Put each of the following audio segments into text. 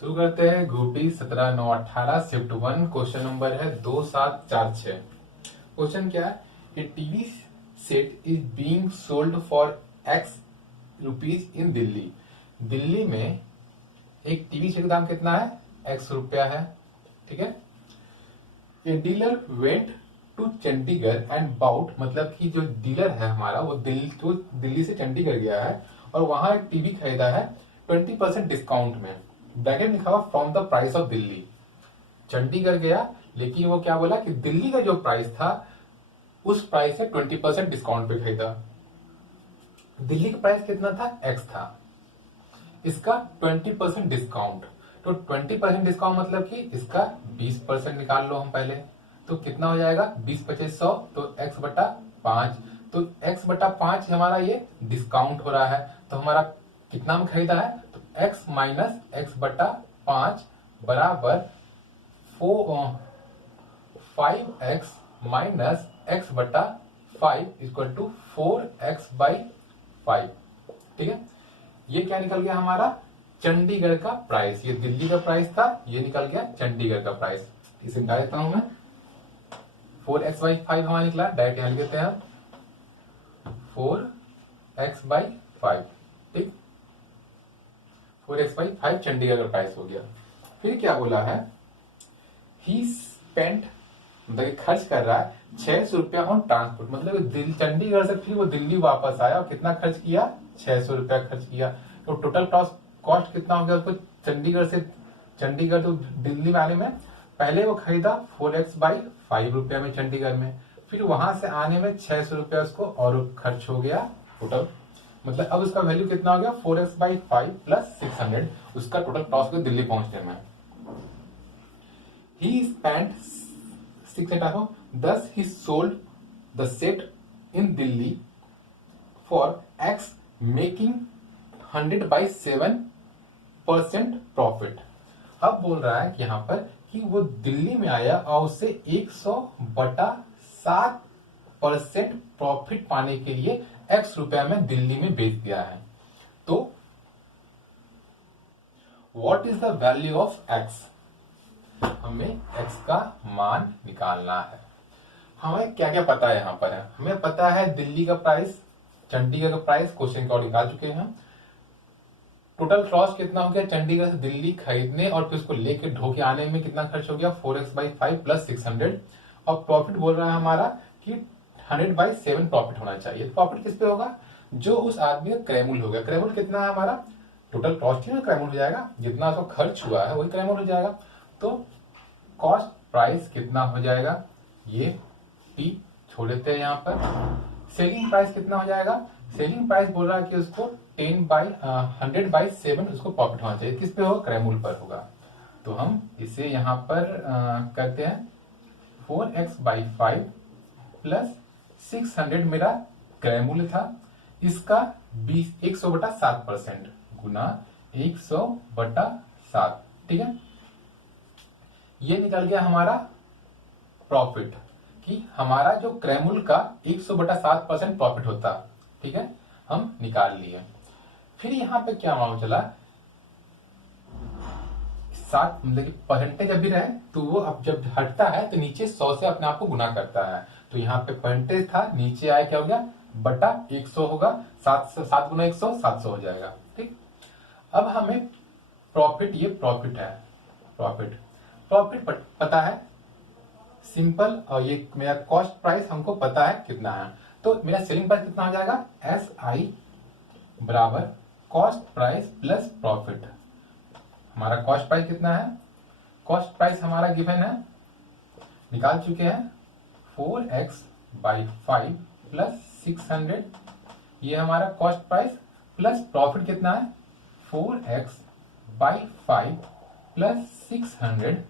शुरू करते हैं। Group D 17/9/18 shift 1। Question number है 2746। क्वेश्चन क्या है? A TV set is being sold for X rupees in Delhi. Delhi में एक टीवी सेट का दाम कितना है? एक्स रुपया है। ठीक है। A dealer went to Chandigarh and bought, मतलब कि जो डीलर है हमारा वो दिल्ली से चंडीगढ़ गया है और वहां एक टीवी खरीदा है 20% डिस्काउंट में। ब्रैकेट लिखा हुआ from the price of Delhi. Chandigarh गया लेकिन वो क्या बोला कि दिल्ली का जो प्राइस था उस प्राइस से 20% डिस्काउंट पे खरीदा। दिल्ली का प्राइस कितना था? एक्स था। इसका 20% डिस्काउंट, तो 20% डिस्काउंट मतलब कि इसका 20% निकाल लो हम पहले। तो कितना हो जाएगा? 20/25 100, तो x बटा 5। तो x बटा 5 हमारा ये डिस्काउंट हो रहा है। तो हमारा कितना में खरीदा है? तो x माइनस एक्स बटा 5 बराबर 5x माइनस एक्स बटा 5 इक्वल टू 4x/5। ठीक है। ये क्या निकल गया हमारा? चंडीगढ़ का प्राइस। ये दिल्ली का प्राइस था, ये निकल गया चंडीगढ़ का प्राइस। इसे निकाल देता हूं मैं। 4x/5 हमारा निकला, डायरेक्ट यहां लिख देते हैं 4x/5। ठीक, 4x/5 चंडीगढ़ का प्राइस हो गया। फिर क्या बोला है? ही स्पेंट, मतलब खर्च कर रहा है 600 रुपया ऑन ट्रांसपोर्ट, मतलब चंडीगढ़ से फिर वो दिल्ली वापस आया और कितना खर्च किया? 600 रुपया खर्च किया। तो टोटल कॉस्ट कितना हो गया उसको? चंडीगढ़ तो दिल्ली में आने में पहले वो खरीदा 4x/5 रुपया में चंडीगढ़ में, फिर वहां से आने में 600 रुपया उसको और खर्च हो गया टोटल। मतलब अब उसका वैल्यू कितना हो गया? 4x/5 प्लस 600, उसका टोटल कॉस्ट को दिल्ली पहुंचने में। ही spent 600, thus he sold the set in Delhi for X, making 100/7% profit. अब बोल रहा है कि यहां पर कि वो दिल्ली में आया और उससे 100/7% प्रॉफिट पाने के लिए X रुपया में दिल्ली में बेच दिया है। तो what is the value of X? हमें x का मान निकालना है। हमें क्या क्या पता है? यहां पर है, हमें पता है दिल्ली का प्राइस, चंडीगढ़ का प्राइस, क्वेश्चन का निकाल चुके हैं। टोटल कॉस्ट कितना हो गया? चंडीगढ़ से दिल्ली खरीदने और फिर उसको लेके ढोके आने में कितना खर्च हो गया? 4x/5 plus 600। और प्रॉफिट बोल रहा है हमारा कि 100/7 प्रॉफिट होना चाहिए। प्रॉफिट किस पे होगा? जो उस आदमी का क्रैमुल हो गया। क्रैमुल कितना है हमारा? टोटल कॉस्ट ही में क्रैमुल हो जाएगा, जितना उसको खर्च हुआ है वही क्रैमुल हो जाएगा। तो कॉस्ट प्राइस कितना हो जाएगा? ये टी छोड़ देते हैं यहां पर। सेलिंग प्राइस कितना हो जाएगा? सेलिंग प्राइस बोल रहा है कि उसको 100/7 उसको प्रॉफिट होना चाहिए। किस पे होगा? क्रैमुल पर होगा। तो हम इसे यहां पर करते हैं 4x/5 प्लस 600 मेरा क्रैमुल था, इसका 100/7% गुना 100/7। ठीक है। ये निकल गया हमारा प्रॉफिट, कि हमारा जो क्रैमुल का 100/7% प्रॉफिट होता। ठीक है, हम निकाल लिए। फिर यहां पे क्या मालूम चला? 7 मतलब कि परसेंटेज अभी रहे तो वो अब जब हटता है तो नीचे 100 से अपने आप को गुना करता है। तो यहाँ पे परसेंटेज था, नीचे आया क्या हो गया? बटा 100 होगा। 7 गुना 100 700 हो जाएगा। ठीक, अब हमें प्रॉफिट, ये प्रॉफिट है, प्रॉफिट पता है सिंपल। और ये मेरा कॉस्ट प्राइस हमको पता है कितना है। तो मेरा सेलिंग प्राइस कितना हो जाएगा? SI बराबर कॉस्ट प्राइस प्लस प्रॉफिट। हमारा कॉस्ट प्राइस कितना है? कॉस्ट प्राइस हमारा गिवन है, निकाल चुके हैं 4x/5 प्लस 600। ये हमारा कॉस्ट प्राइस प्लस प्रॉफिट कितना है? 4x/5 प्लस 600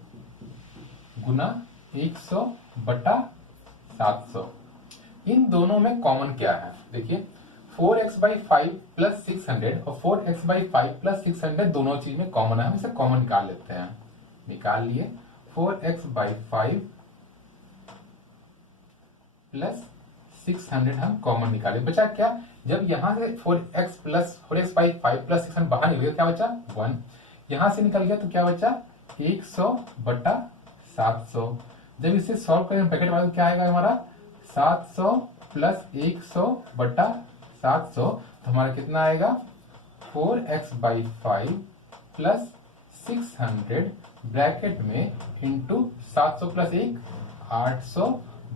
गुना 100/700। इन दोनों में कॉमन क्या है? देखिए 4x/5 प्लस 600 और 4x/5 प्लस 600 दोनों चीज में कॉमन है। हम इसे कॉमन निकाल लेते हैं। निकाल लिए 4x/5 प्लस 600 हम कॉमन निकाले। बचा क्या? जब यहां से 4x/5 प्लस 600 बाहर निकल गया, क्या बचा? 1। यहां से निकल गया तो क्या बचा 100 बटा 700। जब इसे सॉल्व करेंगे ब्रैकेट वाला तो क्या आएगा हमारा 700 प्लस 100 बटा 700, तो हमारा कितना आएगा 4x/5 प्लस 600 ब्रैकेट में इंटू 700 प्लस 1 800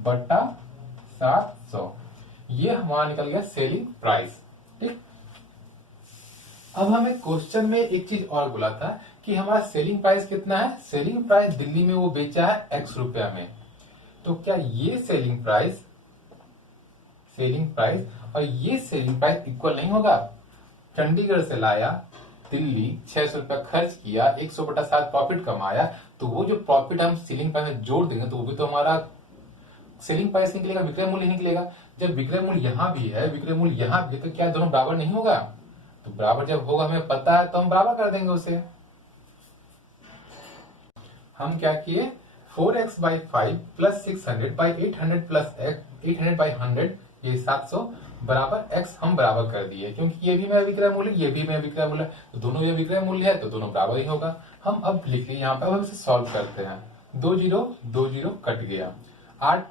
बटा 700। ये हमारा निकल गया सेलिंग प्राइस। ठीक, अब हमें क्वेश्चन में एक चीज और बोला था कि हमारा सेलिंग प्राइस कितना है। सेलिंग प्राइस दिल्ली में वो बेचा है x रुपया में, तो क्या ये सेलिंग प्राइस और ये सेलिंग प्राइस इक्वल नहीं होगा। चंडीगढ़ से लाया दिल्ली 600 रुपया खर्च किया, 100 बटा 7 प्रॉफिट कमाया, तो वो जो प्रॉफिट हम सेलिंग प्राइस में जोड़ देंगे तो वो भी तो हमारा सेलिंग प्राइस निकलेगा, विक्रय मूल्य निकलेगा। जब विक्रय मूल्य यहां भी है, विक्रय मूल्य यहां भी है, तो क्या दोनों बराबर नहीं होगा। तो बराबर जब होगा हमें पता है तो हम बराबर कर देंगे उसे। हम क्या किए 4x/5 प्लस 600/800 प्लस 800/100 ये 700 बराबर x हम बराबर कर दिए, क्योंकि ये भी मेरा विक्रय मूल्य, ये भी मेरा विक्रय मूल्य, तो दोनों ये विक्रय मूल्य है तो दोनों बराबर ही होगा। हम अब लिख लिए यहाँ पे, अब हम इसे सॉल्व करते हैं। 2 0 कट गया, 8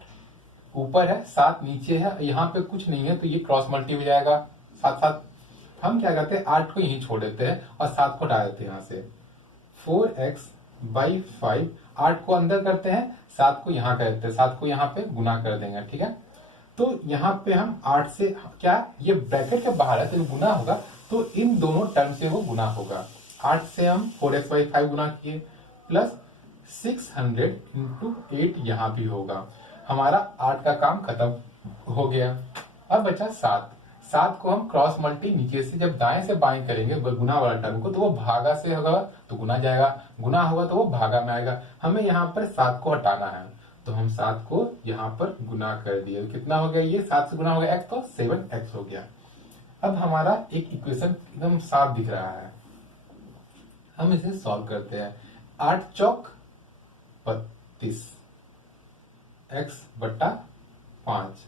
ऊपर है 7 नीचे है, यहाँ पे कुछ नहीं है तो ये क्रॉस मल्टी हो जाएगा 7 7। हम क्या करते हैं 8 को यहीं छोड़ देते हैं और 7 को हटा देते हैं यहाँ से। 4x/5 8 को अंदर करते हैं, 7 को यहाँ कर देते हैं, 7 को यहाँ पे गुना कर देंगे। ठीक है, तो यहाँ पे हम 8 से क्या ये ब्रैकेट के बाहर है तो गुना होगा, तो इन दोनों टर्म से वो गुना होगा। 8 से हम 4x/5 गुना किए प्लस 600 इंटू 8 यहाँ भी होगा। हमारा 8 का काम खत्म हो गया। अब बचा 7 को हम क्रॉस मल्टी नीचे से जब दाएं से बाएं करेंगे गुना वाला टर्म को, तो वो भागा से होगा तो गुना जाएगा, गुना होगा तो वो भागा में आएगा। हमें यहाँ पर 7 को हटाना है तो हम 7 को यहाँ पर गुना कर दिए। कितना हो गया ये 7 से गुना हो गया x, तो 7x हो गया। अब हमारा एक इक्वेशन एकदम साफ दिख रहा है, हम इसे सॉल्व करते हैं। 8 चौक 32 x बटा 5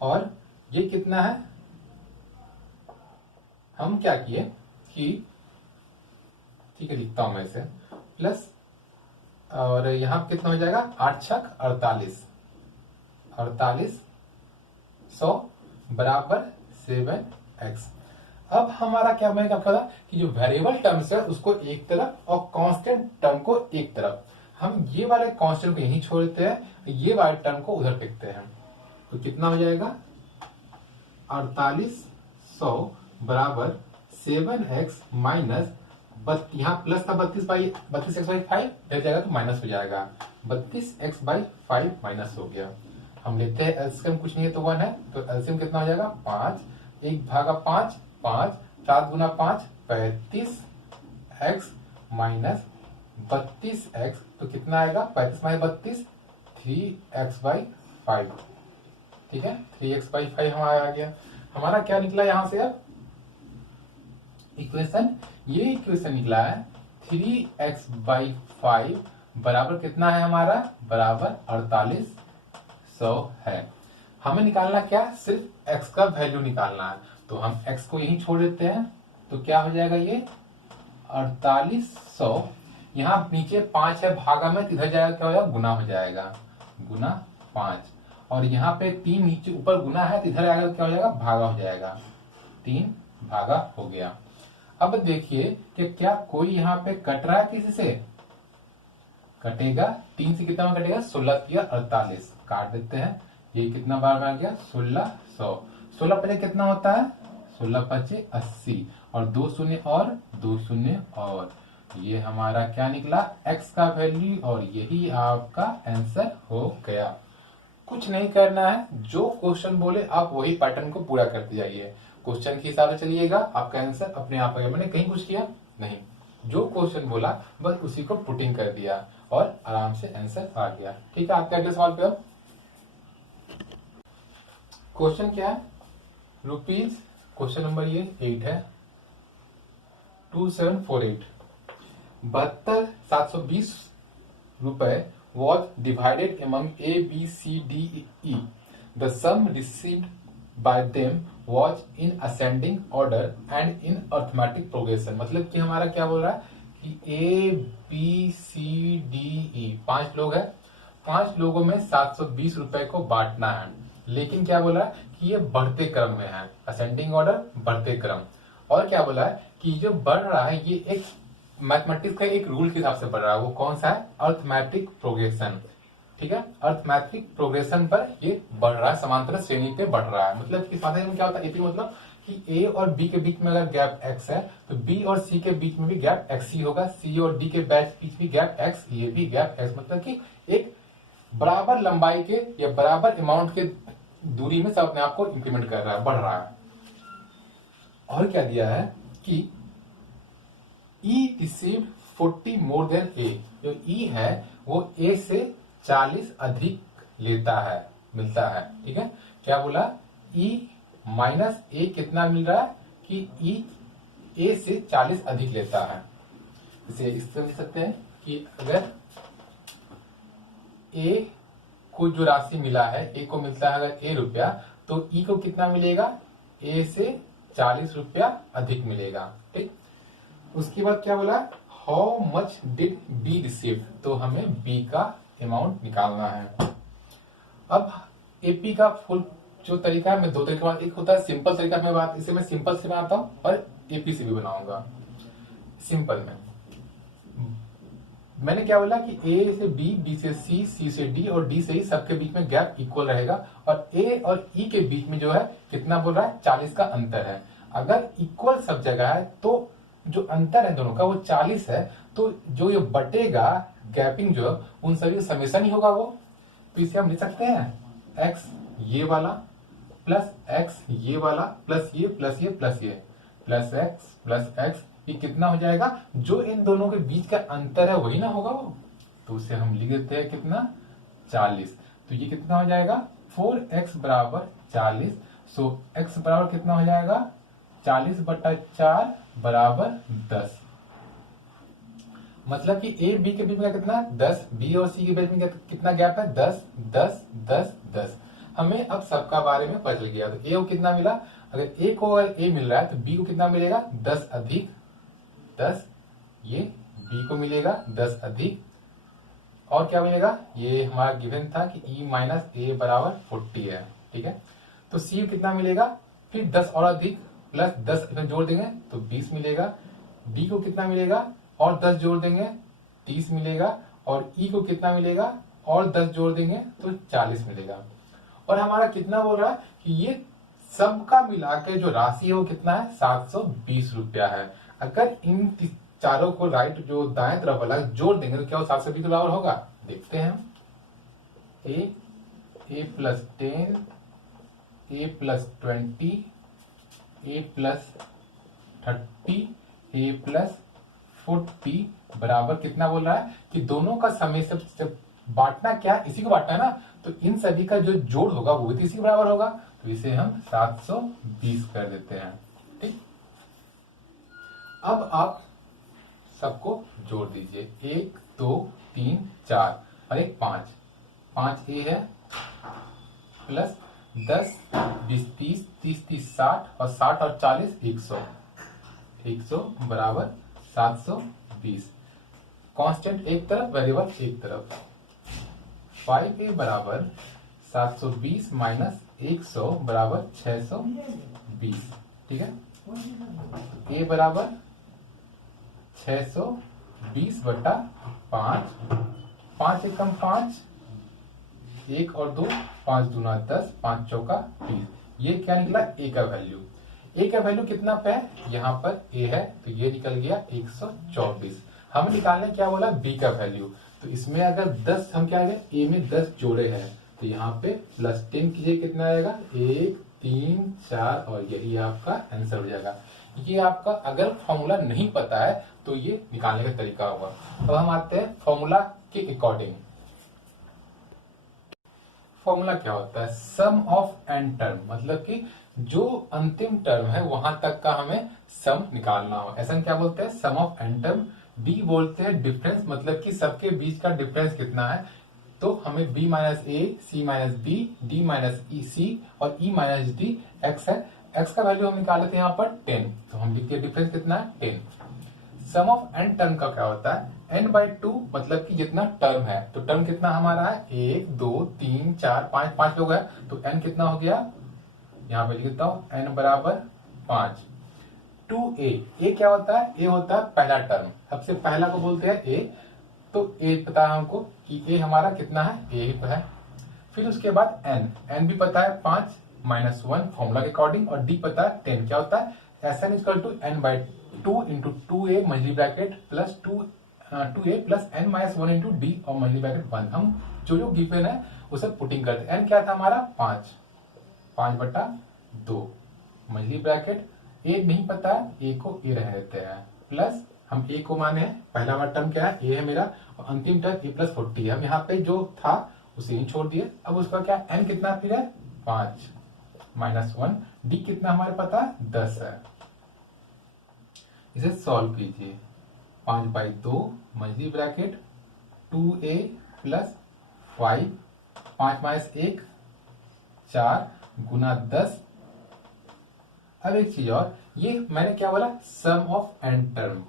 और ये कितना है, हम क्या किए कि ठीक है लिखता हूं मैं इसे प्लस, और यहां कितना हो जाएगा 8 छक 48 100 बराबर 7x। अब हमारा क्या बनेगा पता कि जो वेरिएबल टर्म्स है उसको एक तरफ और कांस्टेंट टर्म को एक तरफ, हम ये वाले कांस्टेंट को यहीं छोड़ देते हैं, ये वाले टर्म को उधर फेंकते हैं। तो कितना हो जाएगा 4800 बराबर 7x माइनस यहाँ प्लस था 32x/5 इधर जाएगा तो माइनस हो जाएगा, 32x/5 माइनस हो गया। हम लेते हैं एलसीएम, कुछ नहीं है तो 1 है, तो एलसीएम कितना हो जाएगा 5, 1/5 5, 7 गुना 5 35x माइनस 32x, तो कितना आएगा 35 माइनस 32 3x/5। ठीक है 3x/5 हमारा आ गया। हमारा क्या निकला यहां से अब इक्वेशन, ये इक्वेशन निकला है 3x/5 बराबर कितना है हमारा बराबर 4800 है। हमें निकालना क्या सिर्फ x का वैल्यू निकालना है, तो हम x को यहीं छोड़ देते हैं, तो क्या हो जाएगा ये 4800, यहाँ नीचे 5 है भागा में, इधर जाएगा क्या हो जाएगा गुना हो जाएगा, गुना 5, और यहाँ पे 3 नीचे ऊपर गुना है तो इधर आएगा क्या हो जाएगा भागा हो जाएगा, 3 भागा हो गया। अब देखिए कि क्या कोई यहाँ पे कट रहा है किसी से, कटेगा 3 से कितना कटेगा 16 किया 48 काट देते हैं, ये कितना बार में आ गया 1600, 16 पहले कितना होता है 16 पचे 80 और 2 शून्य और 2 शून्य, और ये हमारा क्या निकला x का वैल्यू, और यही आपका आंसर हो गया। कुछ नहीं करना है, जो क्वेश्चन बोले आप वही पैटर्न को पूरा करते जाइए, क्वेश्चन के हिसाब से चलिएगा, आपका आंसर अपने आप आएगा। मैंने कहीं कुछ किया नहीं, जो क्वेश्चन बोला बस उसी को पुटिंग कर दिया और आराम से आंसर आ गया। ठीक है, आपके अगले सवाल पे अब क्वेश्चन क्या है रुपीज, क्वेश्चन नंबर ये 8 है 2748, 72,720 रुपए was divided among A, B, C, D, E. The sum received by them was in ascending order and in arithmetic progression। मतलब कि हमारा क्या बोल रहा है कि A B C D E 5 लोग हैं, 5 लोगों में 720 रुपए को बांटना है। लेकिन क्या बोला कि ये बढ़ते क्रम में है, असेंडिंग ऑर्डर, बढ़ते क्रम। और क्या बोला है कि जो बढ़ रहा है ये एक मैथमेटिक्स का एक रूल के हिसाब से बढ़ रहा है। वो कौन सा है? Arithmetic progression. ठीक है, अर्थमेटिक प्रोग्रेशन पर ये बढ़ रहा है, समांतर श्रेणी पे बढ़ रहा है। मतलब इस मामले में क्या होता है, एपी मतलब कि ए और बी के बीच में अगर गैप एक्स है तो बी और सी के बीच में भी गैप एक्स ही होगा, सी और डी के बीच भी गैप एक्स, ये भी गैप एक्स। मतलब कि एक बराबर लंबाई के या बराबर अमाउंट के दूरी में सब अपने आप को इंक्रीमेंट कर रहा है, बढ़ रहा है। और क्या दिया है कि ई रिसीव्ड 40 मोर देन ए, जो ई है वो ए से 40 अधिक लेता है, मिलता है। ठीक है, क्या बोला? ई माइनस ए कितना मिल रहा है कि ई ए से 40 अधिक लेता है। इसे इस तरह लिख सकते हैं कि अगर ए को जो राशि मिला है, ए को मिलता है अगर ए रुपया, तो ई को कितना मिलेगा? ए से 40 रुपया अधिक मिलेगा। ठीक, उसके बाद क्या बोला? How much did B receive, तो हमें बी का अमाउंट निकालना है। अब एपी का फुल जो तरीका है, मैं दो तरीके बाद, एक होता है सिंपल तरीका, मैं बात इसे मैं सिंपल से बनाता हूं और एपी से भी बनाऊंगा। सिंपल में मैंने क्या बोला कि ए से बी, बी से सी, सी से डी और डी से ई सबके बीच में गैप इक्वल रहेगा, और ए और ई के बीच में जो है कितना बोल रहा है? 40 का अंतर है। अगर इक्वल सब जगह है तो जो अंतर है दोनों का वो 40 है, तो जो ये बटेगा गैपिंग जो उन सभी का समेशन ही होगा वो। तो इसे हम लिख सकते हैं एक्स ये वाला प्लस एक्स ये वाला प्लस ये प्लस ये प्लस ये प्लस एक्स, ये कितना हो जाएगा? जो इन दोनों के बीच का अंतर है वही ना होगा वो, तो उसे हम लिख देते हैं कितना? 40। तो ये कितना हो जाएगा? 4x बराबर 40। सो x बराबर कितना हो जाएगा? 40/4 बराबर 10। मतलब कि ए बी के बीच में कितना? 10। बी और सी के बीच में कितना गैप है? 10 10 10 10। हमें अब सबका बारे में पता चल गया। तो ए को कितना मिला? अगर ए को अगर ए मिल रहा है तो बी को कितना मिलेगा? 10 अधिक 10, ये बी को मिलेगा 10 अधिक, और क्या मिलेगा? ये हमारा गिवन था कि ई माइनस ए बराबर 40 है। ठीक है, तो सी को कितना मिलेगा? फिर 10 और अधिक प्लस 10 जोड़ देंगे तो 20 मिलेगा। डी को कितना मिलेगा? और 10 जोड़ देंगे 30 मिलेगा, और ई को कितना मिलेगा? और 10 जोड़ देंगे तो 40 मिलेगा। और हमारा कितना बोल रहा है कि ये सबका मिला के जो राशि है वो कितना है? 720 रुपया है। अगर इन चारों को राइट जो दाएं तरफ वाला जोड़ देंगे तो क्या वो 720 के बराबर होगा? देखते हैं। ए प्लस 10, ए प्लस 20, ए प्लस 30, ए प्लस 40 बराबर कितना बोल रहा है कि दोनों का समय से बांटना क्या? इसी को बांटना है ना, तो इन सभी का जो जोड़ होगा वो भी इसी के बराबर होगा। तो इसे हम 720 कर देते हैं। ठीक, अब आप सबको जोड़ दीजिए। 1 2 3 4 और एक 5, 5 ए है प्लस 10 20 30 30 30 60 और 60 और 40 100, 100 बराबर 720। कांस्टेंट एक तरफ, वेरिएबल एक तरफ। 5a बराबर 720 माइनस 100 बराबर 620। ठीक है, a बराबर 620/5, 5 एकम 5, 1 और 2, 5 दूना 10, 5 चौका 20। ये क्या निकला? ए का वैल्यू। ए का वैल्यू कितना पे है? यहाँ पर ए है तो ये निकल गया 124। हमें निकालने क्या बोला? बी का वैल्यू। तो इसमें अगर 10 हम क्या आएगा? ए में 10 जोड़े हैं तो यहाँ पे प्लस 10 कीजिए, कितना आएगा? 1 3 4, और यही आपका आंसर हो जाएगा। ये आपका अगर फॉर्मूला नहीं पता है तो ये निकालने का तरीका होगा। अब हम आते हैं फॉर्मूला के अकॉर्डिंग। फॉर्मूला क्या होता है? सम ऑफ एन टर्म, मतलब कि जो अंतिम टर्म है वहां तक का हमें सम निकालना हो। ऐसा क्या बोलते हैं? सम ऑफ एन टर्म। डी बोलते हैं डिफरेंस, मतलब कि सबके बीच का डिफरेंस कितना है। तो हमें बी माइनस ए, सी माइनस बी, डी माइनस ई सी और ई माइनस डी एक्स है। एक्स का वैल्यू हम निकाले थे यहाँ पर 10, तो हम लिखते हैं डिफरेंस कितना है? 10। सम ऑफ n टर्म का क्या होता है, n/2 मतलब कि जितना टर्म है, तो टर्म कितना हमारा है 1 2 3 4 5, 5 लोग है, तो n कितना हो गया, यहां पे लिखता हूं n बराबर 5। 2a, a क्या होता है, a होता है पहला टर्म, सबसे पहला को बोलते हैं a, तो a पता है हमको कि a हमारा कितना है, a ही है। फिर उसके बाद n भी पता है 5 -1 फॉर्मूला के अकॉर्डिंग, और d पता है 10, क्या होता है Sn equal to n/2 into 2a multi bracket plus 2a plus n-1 into d और मल्टी ब्रैकेट 1। हम जो गिवन है उसे पुटिंग करते हैं। n क्या था हमारा 5/2 मल्टी ब्रैकेट, a नहीं पता है, a को a रह देते हैं, प्लस हम a को माने पहला वाला टर्म क्या है, a है मेरा, और अंतिम टर्म a प्लस 40 है, हम यहाँ पे जो था उसे ही छोड़ दिए। अब उसका क्या n कितना फिर है 5 -1, d कितना हमारे पता है 10 है। इसे सॉल्व कीजिए, 5/2 मल्टी ब्रैकेट 2a प्लस 5 5 - 1 4 गुना 10। अब एक चीज और, ये मैंने क्या बोला, sum of n term.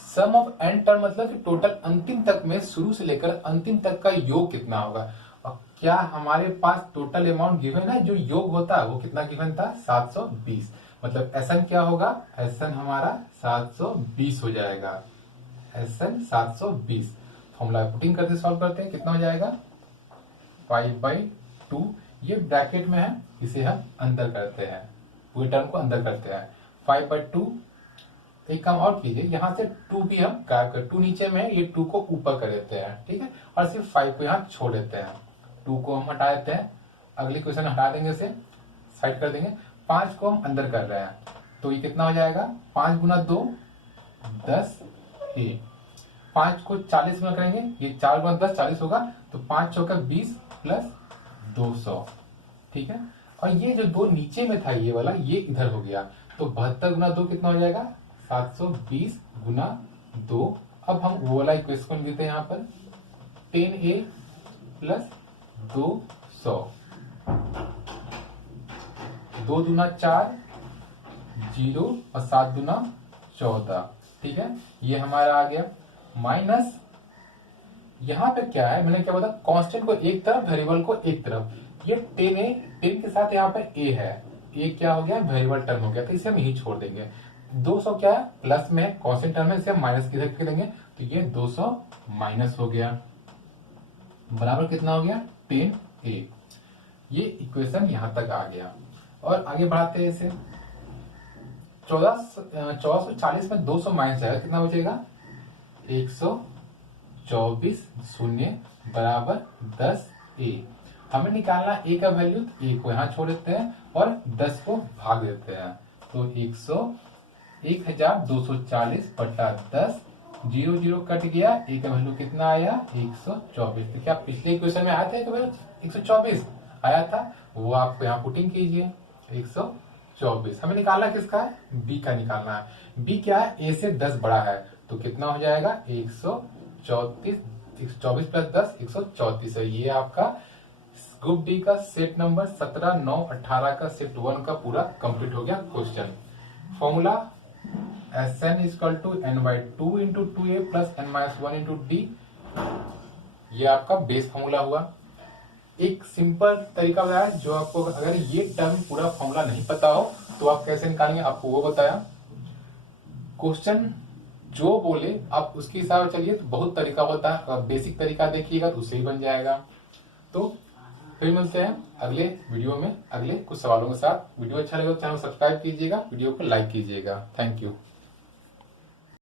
Sum of n term मतलब कि टोटल अंतिम तक में शुरू से लेकर अंतिम तक का योग कितना होगा। और क्या हमारे पास टोटल अमाउंट गिवन है, जो योग होता है वो कितना गिवन था 720, मतलब Sn क्या होगा, Sn हमारा 720 हो जाएगा, Sn 720। फॉर्मूला पुटिंग करते सॉल्व करते हैं, कितना हो जाएगा 5/2, ये ब्रैकेट में है, इसे हम अंदर करते हैं, पूरे टर्म को अंदर करते हैं। 5/2, एक काम और कीजिए, यहां से 2 भी हम गायब कर, 2 नीचे में है, ये 2 को ऊपर कर देते हैं, ठीक है, और सिर्फ 5 को यहाँ छोड़ देते हैं, 2 को हम हटा देते हैं, अगली क्वेश्चन हटा देंगे, इसे साइड कर देंगे। 5 को हम अंदर कर रहे हैं, तो ये कितना हो जाएगा 5 गुना 2 10 a। 5 को 40 में करेंगे, ये 4 गुना 10 40 होगा, तो 5 चौका 20 प्लस 200, ठीक है। और ये जो 2 नीचे में था ये वाला, ये इधर हो गया, तो 72 गुना 2 कितना हो जाएगा 720 गुना 2। अब हम वो वाला इक्वेशन देते हैं यहाँ पर, 10a प्लस 200, 2 दूना 4 0 और 7 दूना 14, ठीक है, ये हमारा आ गया। माइनस यहां पे क्या है, मैंने क्या बोला, कांस्टेंट को एक तरफ, वेरिएबल को एक तरफ, ये 10 के साथ यहाँ पे a है, a क्या हो गया वेरिएबल टर्म हो गया, तो इसे हम यही छोड़ देंगे। 200 क्या है प्लस में, कांस्टेंट टर्म है, इसे हम माइनस की तरफ देंगे, तो ये 200 माइनस हो गया, बराबर कितना हो गया 10a। ये इक्वेशन यहां तक आ गया, और आगे बढ़ाते हैं इसे। 1440 में 200 माइनस जाएगा, कितना बचेगा 124 शून्य बराबर 10a। हमें निकालना a का वैल्यू, a को यहाँ छोड़ देते हैं और 10 को भाग देते हैं, तो 1240 बटा 10, 0 0 कट गया, a का वैल्यू कितना आया 124। तो क्या पिछले इक्वेशन में आया था 124 आया था, वो आपको यहाँ पुटिंग कीजिए 124। हमें निकालना किसका है, b का निकालना है। b क्या है, a से 10 बड़ा है, तो कितना हो जाएगा 124 प्लस 10 134 है। ये आपका ग्रुप डी का सेट नंबर 17 9 18 का सेट 1 का पूरा कंप्लीट हो गया question. Formula Sn equal to n/2 into 2a plus n-1 into d, ये आपका बेस फॉर्मूला हुआ। एक सिंपल तरीका बताया, जो आपको अगर ये टर्म पूरा फॉर्मूला नहीं पता हो तो आप कैसे निकालेंगे, आपको वो बताया। क्वेश्चन जो बोले आप उसके हिसाब से चलिए, तो बहुत तरीका होता है, अगर बेसिक तरीका देखिएगा तो उससे ही बन जाएगा। तो फिर मिलते हैं अगले वीडियो में अगले कुछ सवालों के साथ। वीडियो अच्छा लगे तो चैनल सब्सक्राइब कीजिएगा, वीडियो को लाइक कीजिएगा। Thank you.